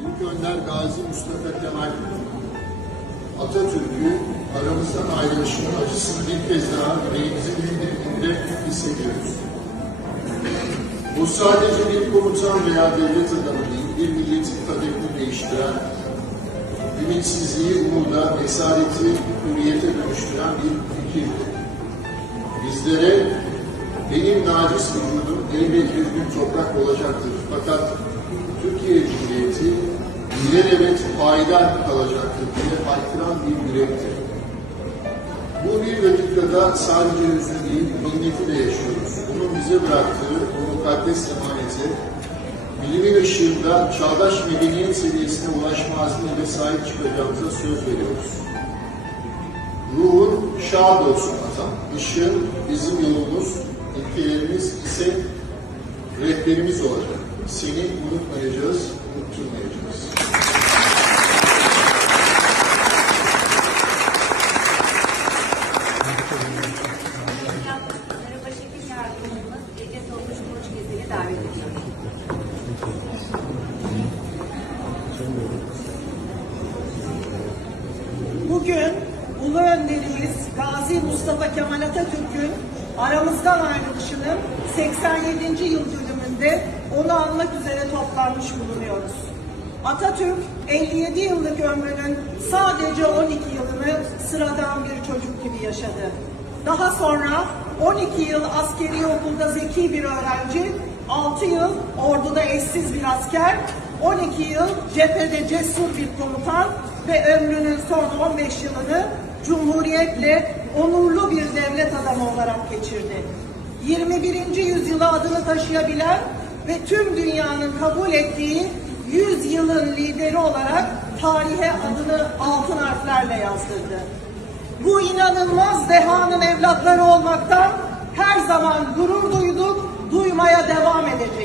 Büyük Önder Gazi Mustafa Kemal Atatürk'ü aramızdan ayrılışının acısını bir kez daha yüreğimizin dindirdiğinde hissediyoruz. Bu sadece bir komutan veya devlet adamı değil, bir milletin kaderini değiştiren, ümitsizliği umuda, esareti hürriyete dönüştüren bir fikirdi. Bizlere benim naciz vücudum elbet bir gün toprak olacaktır. Fakat Türkiye Cumhuriyeti ilelebet payidar kalacaktır diye haykıran bir yürektir. Bu bir dakikada sadece hüznü değil, minneti de yaşıyoruz. Bunun bize bıraktığı bu mukaddes emaneti, bilimin ışığında çağdaş medeniyet seviyesine ulaşma azmiyle sahip çıkacağımıza söz veriyoruz. Ruhun şad olsun atam. Işığın bizim yolumuz, ilkelerimiz ise rehberimiz olacak. Seni unutmayacağız, unutturmayacağız. Davet ediyoruz. Bugün Ulu Önderimiz Gazi Mustafa Kemal Atatürk'ün aramızdan ayrılışının 87. yıl dönümünde onu anmak üzere toplanmış bulunuyoruz. Atatürk 57 yıllık ömrünün sadece 12 yılını sıradan bir çocuk gibi yaşadı. Daha sonra 12 yıl askeri okulda zeki bir öğrenci, 6 yıl orduda eşsiz bir asker, 12 yıl cephede cesur bir komutan ve ömrünün son 15 yılını Cumhuriyetle onurlu bir devlet adamı olarak geçirdi. 21. yüzyıla adını taşıyabilen ve tüm dünyanın kabul ettiği 100 yılın lideri olarak tarihe adını altın harflerle yazdırdı. Bu inanılmaz dehanın evlatları olmaktan her zaman gurur duyduk, duymaya devam edeceğiz.